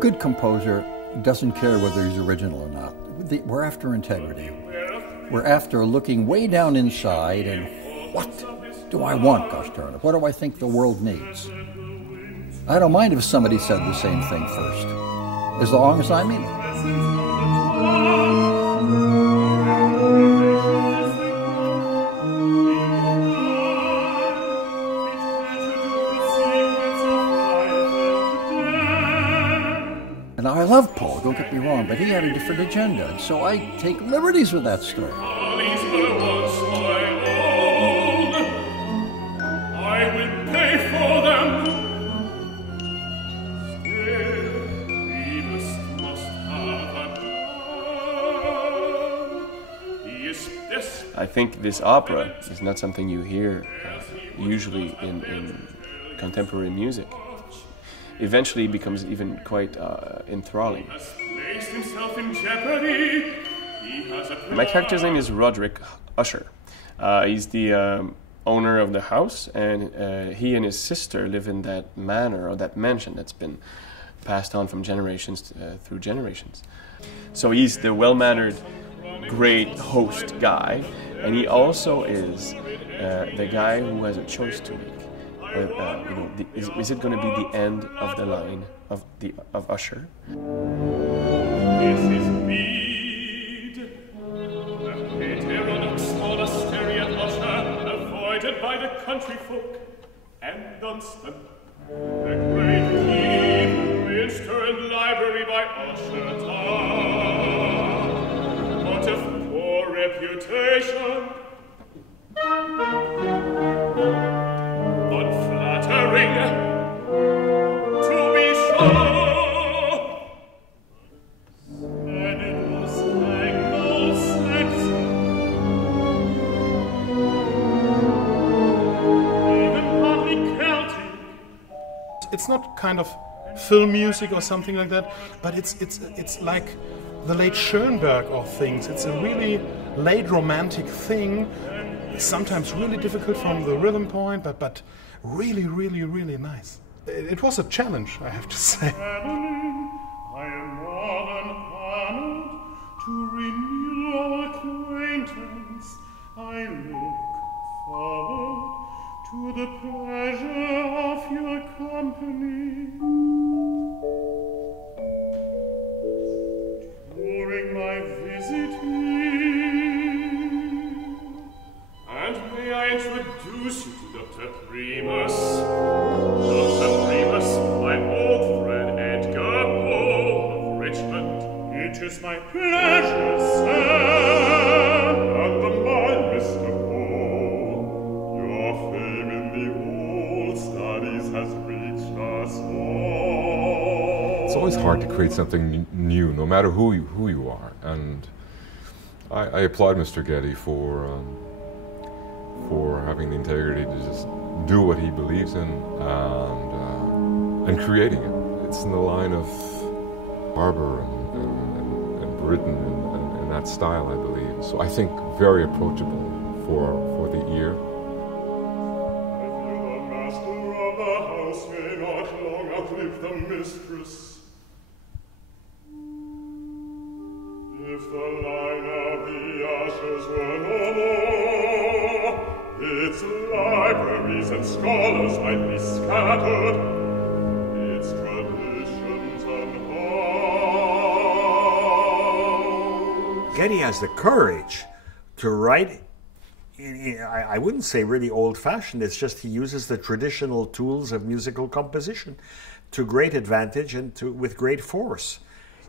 good composer doesn't care whether he's original or not. We're after integrity. We're after looking way down inside and what do I want, gosh darn it? What do I think the world needs? I don't mind if somebody said the same thing first, as long as I mean it. And I love Paul, don't get me wrong, but he had a different agenda, and so I take liberties with that story. I will pay for them. I think this opera is not something you hear usually in contemporary music. Eventually it becomes even quite enthralling. My character's name is Roderick Usher. He's the owner of the house, and he and his sister live in that manor or that mansion that's been passed on from generations through generations. So he's the well-mannered, great host guy, and he also is the guy who has a choice to make. Is it going to be the end of the line of Usher? This is Bede, the heterodox monastery at Usher, avoided by the country folk, and Thomson, the great keep, minster and library by Usher town. What of poor reputation? Unflattering, to be sure. And it was Anglo-Saxon, even partly Celtic. It's not kind of film music or something like that, but it's like the late Schoenberg of things. It's a really late romantic thing. Sometimes really difficult from the rhythm point, but really, really, really nice. It was a challenge, I have to say. I am more than honored to renew our acquaintance. I look forward to the pleasure of your company. During my visit here, and may I introduce you to Dr. Primus? Dr. Primus, my old friend Edgar of Richmond. It is my pleasure, sir, and the mine, Mr. Paul. Your fame in the old studies has reached us all. It's always hard to create something new, no matter who you are. And I applaud Mr. Getty for having the integrity to just do what he believes in and creating it. It's in the line of Barber and Britain and that style, I believe. So I think very approachable for the ear. If you, the master of the house, may not long outlive the mistress. If the line of the Ushers were no more, its libraries and scholars might be scattered, its traditions unharmed. Getty has the courage to write, I wouldn't say really old-fashioned, it's just he uses the traditional tools of musical composition to great advantage and with great force.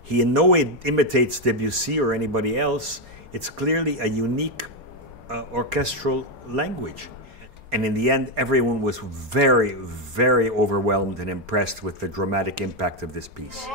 He in no way imitates Debussy or anybody else. It's clearly a unique orchestral language. And in the end, everyone was very, very overwhelmed and impressed with the dramatic impact of this piece.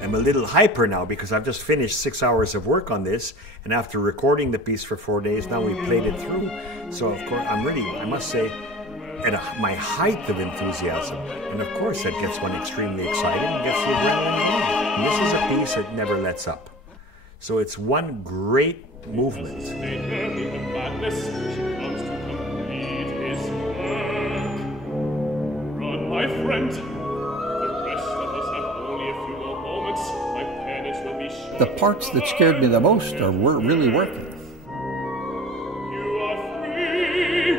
I'm a little hyper now because I've just finished 6 hours of work on this, and after recording the piece for 4 days, now we played it through. So of course, I must say, my height of enthusiasm. And of course, that gets one extremely excited and gets the adrenaline going. And this is a piece that never lets up. So it's one great movement. Run, my friend. The rest of us have only a few more moments. My penance will be short. The parts that scared me the most are really working. You are free.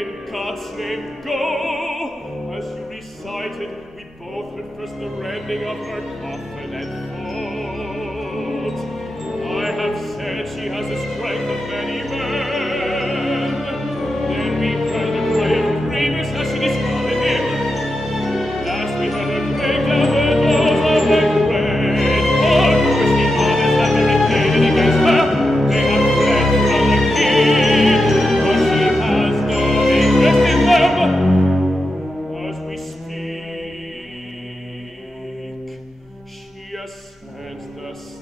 In God's name, go. As you recited, we both heard first the rending of her coffin and fold. I have said she has the strength of many men. Then we heard the cry of grievous as she discarded him. Last we heard her break down the doors of the grave. For which the honest that barricaded against her, they have fled from the king. For she has no interest in them. As we speak, she ascends the stairs.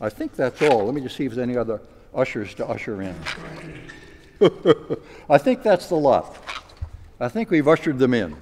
I think that's all. Let me just see if there's any other ushers to usher in. I think that's the lot. I think we've ushered them in.